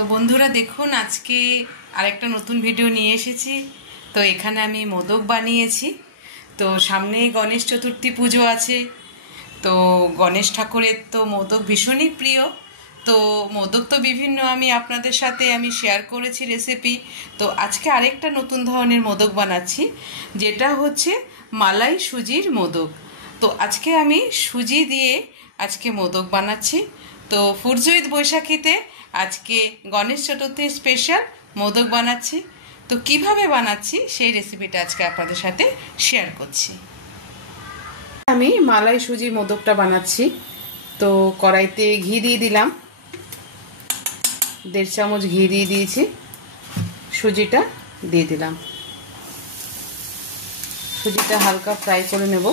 তো বন্ধুরা দেখুন, আজকে আরেকটা নতুন ভিডিও নিয়ে এসেছি। তো এখানে আমি মোদক বানিয়েছি। তো সামনেই গণেশ চতুর্থী পুজো আছে। তো গণেশ ঠাকুরের তো মোদক ভীষণই প্রিয়। তো মোদক তো বিভিন্ন আমি আপনাদের সাথে শেয়ার করেছি রেসিপি। তো আজকে আরেকটা নতুন ধরনের মোদক বানাচ্ছি, যেটা হচ্ছে মালাই সুজির মোদক। তো আজকে আমি সুজি দিয়ে আজকে মোদক বানাচ্ছি। তো ফুডস উইথ বৈশাখীতে আজকে গণেশ চতুর্থীর স্পেশাল মোদক বানাচ্ছি। তো কিভাবে বানাচ্ছি সেই রেসিপিটা আজকে আপনাদের সাথে শেয়ার করছি। আমি মালাই সুজি মোদকটা বানাচ্ছি। তো কড়াইতে ঘি দিয়ে দিলাম, 1.5 চামচ ঘি দিয়ে দিয়েছি। সুজিটা দিয়ে দিলাম, সুজিটা হালকা ফ্রাই করে নেব।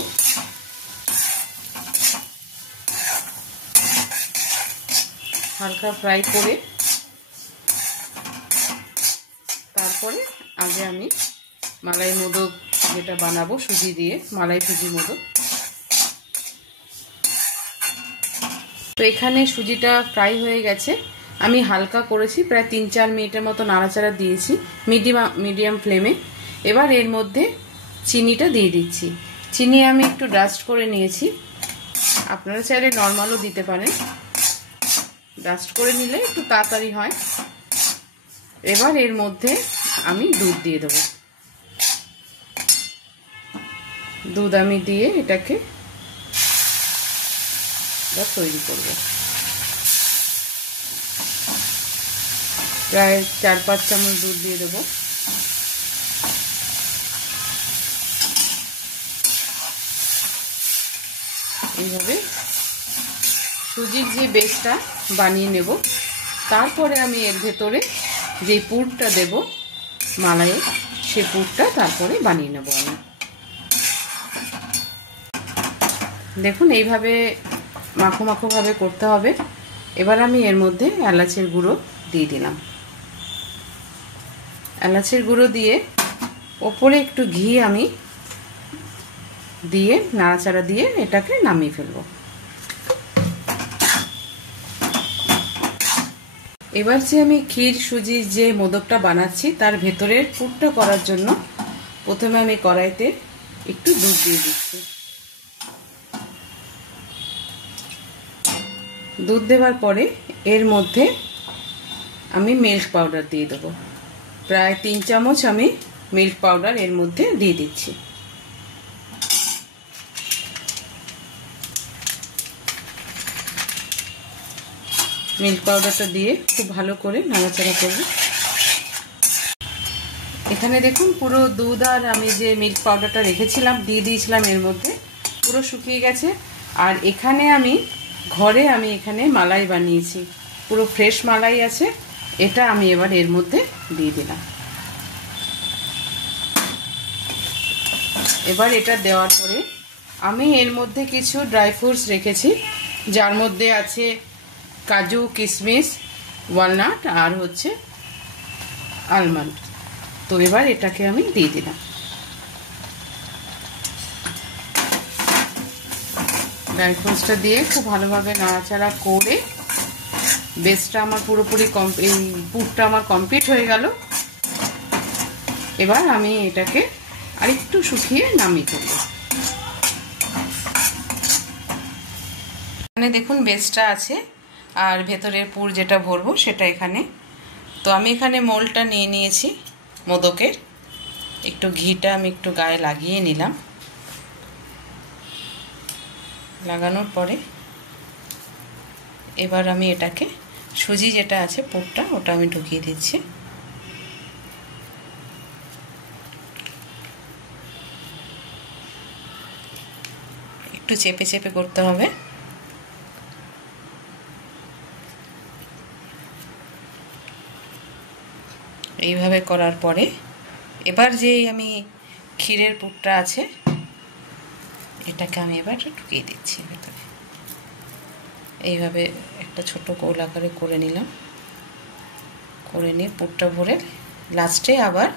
হালকা ফ্রাই করে তারপরে আগে আমি মালাই মোদক যেটা বানাবো সুজি দিয়ে, মালাই সুজি মোদক। তো এখানে সুজিটা ফ্রাই হয়ে গেছে। আমি হালকা করেছি, প্রায় 3-4 মিনিটের মতো নাড়াচাড়া দিয়েছি মিডিয়াম ফ্লেমে। এবার এর মধ্যে চিনিটা দিয়ে দিচ্ছি। চিনি আমি একটু ডাস্ট করে নিয়েছি, আপনারা চাইলে নর্মালও দিতে পারেন, ডাস্ট করে নিলে একটু তাড়াতাড়ি হয়। এবার এর মধ্যে আমি দুধ দিয়ে দেবো। দুধ আমি দিয়ে এটাকে তৈরি করব। প্রায় 4-5 চামচ দুধ দিয়ে দেবো। এইভাবে সুজির যে বেসটা বানিয়ে নেব। তারপরে আমি এর ভেতরে যে পুরটা দেব মালাইয়ের, সে পুরটা তারপরে বানিয়ে নেব আমি। দেখুন এইভাবে মাখো মাখো ভাবে করতে হবে। এবার আমি এর মধ্যে এলাচের গুঁড়ো দিয়ে দিলাম। এলাচের গুঁড়ো দিয়ে ওপরে একটু ঘি আমি দিয়ে নাড়াচাড়া দিয়ে এটাকে নামিয়ে ফেলবো। এবার যে আমি ক্ষীর সুজির যে মোদকটা বানাচ্ছি তার ভেতরের পুরটা করার জন্য প্রথমে আমি কড়াইতে একটু দুধ দিয়ে দিচ্ছি। দুধ দেওয়ার পরে এর মধ্যে আমি মিল্ক পাউডার দিয়ে দেবো। প্রায় 3 চামচ আমি মিল্ক পাউডার এর মধ্যে দিয়ে দিচ্ছি। মিল্ক পাউডারটা দিয়ে খুব ভালো করে নাড়াচাড়া করব। এখানে দেখুন পুরো দুধ আর আমি যে মিল্ক পাউডারটা রেখেছিলাম দিয়ে দিয়েছিলাম এর মধ্যে, পুরো শুকিয়ে গেছে। আর এখানে আমি ঘরে এখানে মালাই বানিয়েছি, পুরো ফ্রেশ মালাই আছে। এটা আমি এবার এর মধ্যে দিয়ে দিলাম। এবার এটা দেওয়ার পরে আমি এর মধ্যে কিছু ড্রাই ফ্রুটস রেখেছি, যার মধ্যে আছে কাজু, কিশমিশ, ওয়ালনাট আর হচ্ছে আলমন্ড। তো এবার এটাকে আমি দিয়ে দিলাম। ড্রাই ফ্রুটসটা দিয়ে খুব ভালোভাবে নাড়াচাড়া করে বেসটা আমার পুরোপুরি এই পুরটা আমার কমপ্লিট হয়ে গেল। এবার আমি এটাকে আরেকটু শুকিয়ে নামিয়ে ফেলব। এখানে দেখুন বেসটা আছে আর ভেতরের পুর যেটা ভরবো সেটা এখানে। তো আমি এখানে মোলটা নিয়ে নিয়েছি মোদকের। একটু ঘিটা আমি একটু গায়ে লাগিয়ে নিলাম। লাগানোর পরে এবার আমি এটাকে সুজি যেটা আছে পুরটা ওটা আমি ঢুকিয়ে দিচ্ছি। একটু চেপে চেপে করতে হবে। এইভাবে করার পরে এবার যে আমি ক্ষীরের পুরটা আছে এটাকে আমি এবার ঢুকিয়ে দিচ্ছি ভেতরে। এইভাবে একটা ছোট গোল আকারে করে নিলাম। করে নিয়ে পুরটা ভরে লাস্টে আবার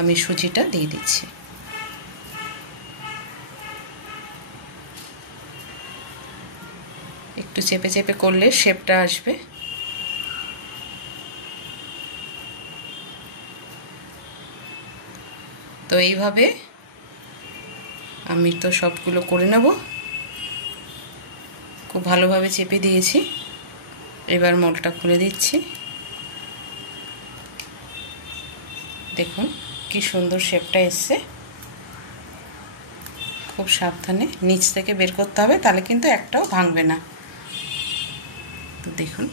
আমি সুজিটা দিয়ে দিচ্ছি। একটু চেপে চেপে করলে শেপটা আসবে। তো এইভাবে আমি তো সবগুলো করে নেব। খুব ভালোভাবে চেপে দিয়েছি, এবার মোলটা খুলে দিচ্ছি। দেখুন কি সুন্দর শেপটা এসছে। খুব সাবধানে নিচ থেকে বের করতে হবে, তাহলে কিন্তু একটাও ভাঙবে না। তো দেখুন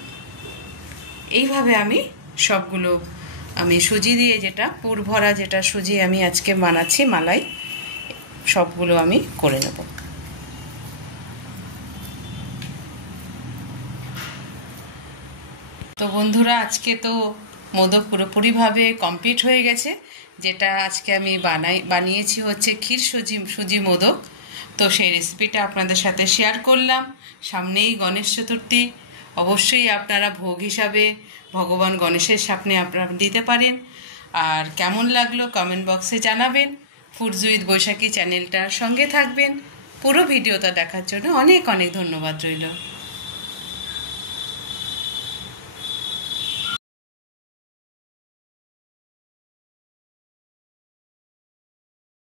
এইভাবে আমি সবগুলো, আমি সুজি দিয়ে যেটা পুর ভরা যেটা সুজি আমি আজকে বানাচ্ছি মালাই, সবগুলো আমি করে নেব। তো বন্ধুরা, আজকে তো মোদক পুরোপুরিভাবে কমপ্লিট হয়ে গেছে। যেটা আজকে আমি বানিয়েছি হচ্ছে ক্ষীর সুজি মোদক। তো সেই রেসিপিটা আপনাদের সাথে শেয়ার করলাম। সামনেই গণেশ চতুর্থী, অবশ্যই আপনারা ভোগ হিসাবে ভগবান গণেশের সামনে আপনারা দিতে পারেন। আর কেমন লাগলো কমেন্ট বক্সে জানাবেন। ফুডস উইথ বৈশাখী চ্যানেলটার সঙ্গে থাকবেন। পুরো ভিডিওটা দেখার জন্য অনেক অনেক ধন্যবাদ রইল।